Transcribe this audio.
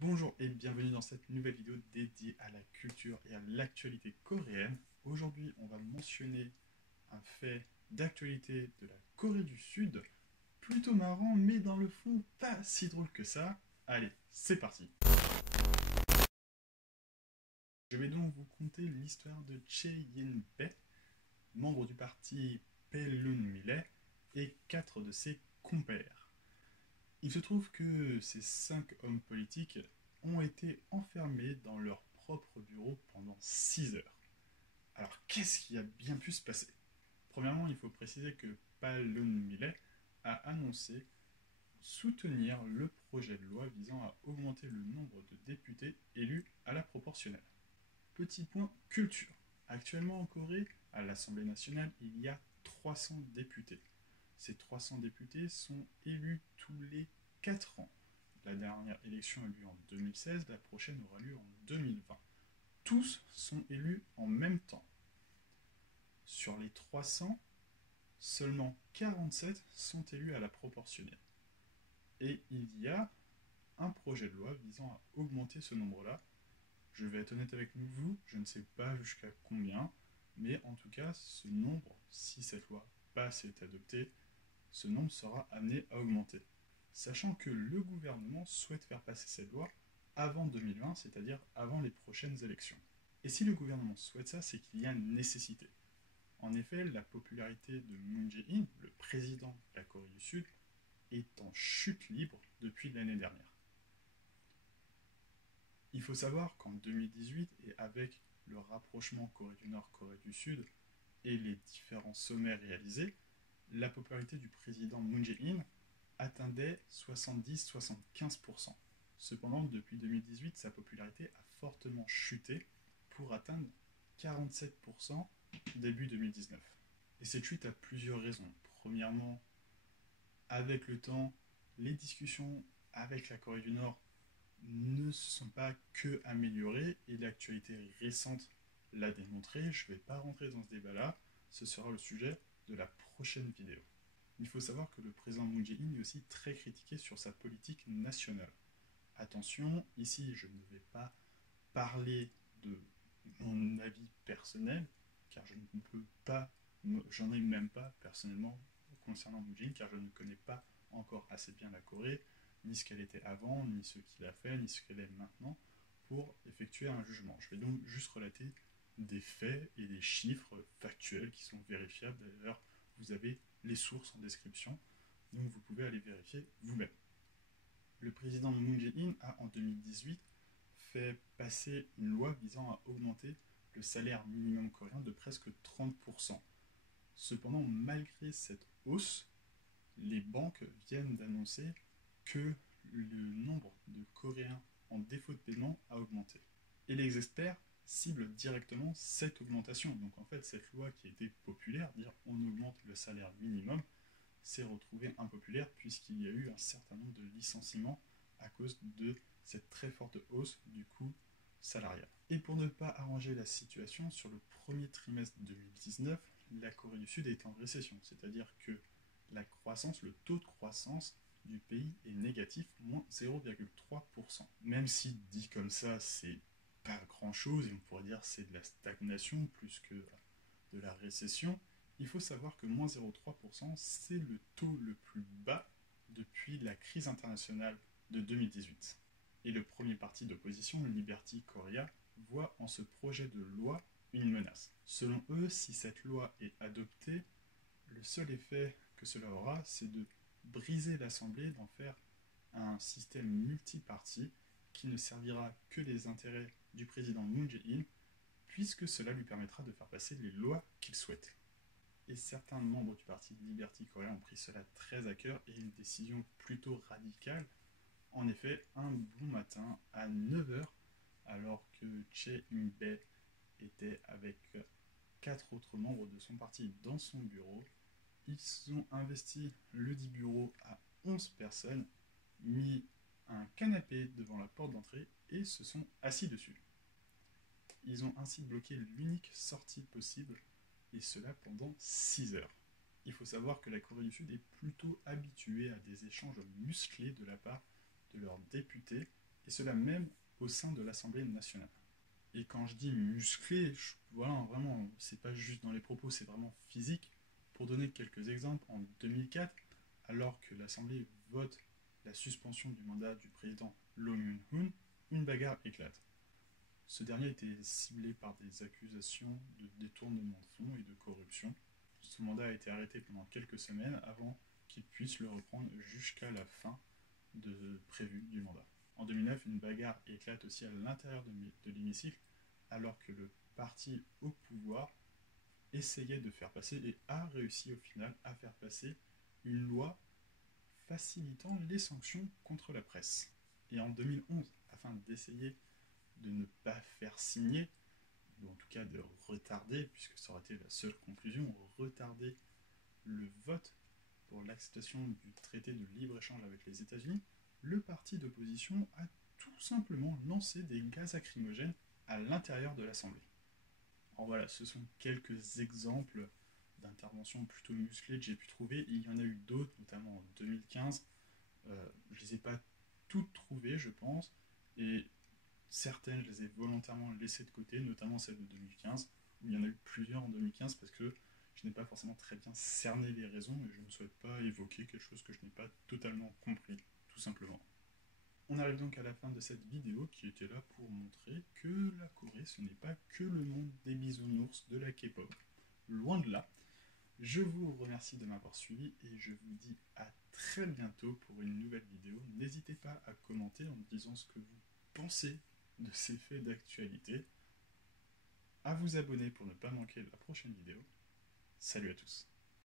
Bonjour et bienvenue dans cette nouvelle vidéo dédiée à la culture et à l'actualité coréenne. Aujourd'hui, on va mentionner un fait d'actualité de la Corée du Sud, plutôt marrant, mais dans le fond, pas si drôle que ça. Allez, c'est parti. Je vais donc vous conter l'histoire de Chae Yin-bae, membre du parti Pelun-Millet, et 4 de ses compères. Il se trouve que ces 5 hommes politiques ont été enfermés dans leur propre bureau pendant 6 heures. Alors, qu'est-ce qui a bien pu se passer? Premièrement, il faut préciser que Palon Millet a annoncé soutenir le projet de loi visant à augmenter le nombre de députés élus à la proportionnelle. Petit point culture. Actuellement en Corée, à l'Assemblée nationale, il y a 300 députés. Ces 300 députés sont élus tous les 4 ans. La dernière élection a lieu en 2016, la prochaine aura lieu en 2020. Tous sont élus en même temps. Sur les 300, seulement 47 sont élus à la proportionnelle. Et il y a un projet de loi visant à augmenter ce nombre-là. Je vais être honnête avec vous, je ne sais pas jusqu'à combien, mais en tout cas, ce nombre, si cette loi passe et est adoptée, ce nombre sera amené à augmenter. Sachant que le gouvernement souhaite faire passer cette loi avant 2020, c'est-à-dire avant les prochaines élections. Et si le gouvernement souhaite ça, c'est qu'il y a une nécessité. En effet, la popularité de Moon Jae-in, le président de la Corée du Sud, est en chute libre depuis l'année dernière. Il faut savoir qu'en 2018, et avec le rapprochement Corée du Nord-Corée du Sud et les différents sommets réalisés, la popularité du président Moon Jae-in atteindait 70-75%. Cependant, depuis 2018, sa popularité a fortement chuté pour atteindre 47% début 2019. Et cette chute a plusieurs raisons. Premièrement, avec le temps, les discussions avec la Corée du Nord ne se sont pas que améliorées et l'actualité récente l'a démontré. Je ne vais pas rentrer dans ce débat-là, ce sera le sujet de la prochaine vidéo. Il faut savoir que le président Moon Jae-in est aussi très critiqué sur sa politique nationale. Attention, ici je ne vais pas parler de mon avis personnel, car je ne peux pas, j'en ai même pas personnellement concernant Moon Jae-in, car je ne connais pas encore assez bien la Corée, ni ce qu'elle était avant, ni ce qu'il a fait, ni ce qu'elle est maintenant, pour effectuer un jugement. Je vais donc juste relater des faits et des chiffres factuels qui sont vérifiables. D'ailleurs, vous avez les sources en description, donc vous pouvez aller vérifier vous-même. Le président Moon Jae-in a en 2018 fait passer une loi visant à augmenter le salaire minimum coréen de presque 30%. Cependant, malgré cette hausse, les banques viennent d'annoncer que le nombre de Coréens en défaut de paiement a augmenté. Et les experts ciblent directement cette augmentation. Donc en fait, cette loi qui a été populaire, dire on augmente le salaire minimum, s'est retrouvée impopulaire puisqu'il y a eu un certain nombre de licenciements à cause de cette très forte hausse du coût salarial. Et pour ne pas arranger la situation, sur le premier trimestre 2019, la Corée du Sud est en récession, c'est-à-dire que la croissance, le taux de croissance du pays est négatif, moins 0,3%. Même si dit comme ça, c'est pas grand-chose, et on pourrait dire c'est de la stagnation plus que de la récession, il faut savoir que moins 0,3%, c'est le taux le plus bas depuis la crise internationale de 2018. Et le premier parti d'opposition, Liberty Korea, voit en ce projet de loi une menace. Selon eux, si cette loi est adoptée, le seul effet que cela aura, c'est de briser l'Assemblée, d'en faire un système multiparti qui ne servira que les intérêts du président Moon Jae-in, puisque cela lui permettra de faire passer les lois qu'il souhaite. Et certains membres du parti Liberty Korea ont pris cela très à cœur et une décision plutôt radicale. En effet, un bon matin à 9 heures, alors que Chae In-bae était avec 4 autres membres de son parti dans son bureau, ils ont investi le dit bureau à 11 personnes, mis un canapé devant la porte d'entrée et se sont assis dessus. Ils ont ainsi bloqué l'unique sortie possible, et cela pendant 6 heures. Il faut savoir que la Corée du Sud est plutôt habituée à des échanges musclés de la part de leurs députés, et cela même au sein de l'Assemblée nationale. Et quand je dis musclé, voilà, vraiment, c'est pas juste dans les propos, c'est vraiment physique. Pour donner quelques exemples, en 2004, alors que l'Assemblée vote la suspension du mandat du président Roh Moo-hyun, une bagarre éclate. Ce dernier était ciblé par des accusations de détournement de fonds et de corruption. Son mandat a été arrêté pendant quelques semaines avant qu'il puisse le reprendre jusqu'à la fin prévue du mandat. En 2009, une bagarre éclate aussi à l'intérieur de l'hémicycle alors que le parti au pouvoir essayait de faire passer et a réussi au final à faire passer une loi facilitant les sanctions contre la presse. Et en 2011, afin d'essayer de ne pas faire signer, ou en tout cas de retarder, puisque ça aurait été la seule conclusion, retarder le vote pour l'acceptation du traité de libre-échange avec les États-Unis, le parti d'opposition a tout simplement lancé des gaz lacrymogènes à l'intérieur de l'Assemblée. Alors voilà, ce sont quelques exemples d'interventions plutôt musclées que j'ai pu trouver. Il y en a eu d'autres, notamment en 2015. Je ne les ai pas toutes trouvées, je pense, et certaines, je les ai volontairement laissées de côté, notamment celle de 2015, où il y en a eu plusieurs en 2015 parce que je n'ai pas forcément très bien cerné les raisons et je ne souhaite pas évoquer quelque chose que je n'ai pas totalement compris, tout simplement. On arrive donc à la fin de cette vidéo qui était là pour montrer que la Corée, ce n'est pas que le monde des bisounours de la K-pop. Loin de là. Je vous remercie de m'avoir suivi et je vous dis à très bientôt pour une nouvelle vidéo. N'hésitez pas à commenter en me disant ce que vous pensez de ces faits d'actualité, à vous abonner pour ne pas manquer la prochaine vidéo. Salut à tous.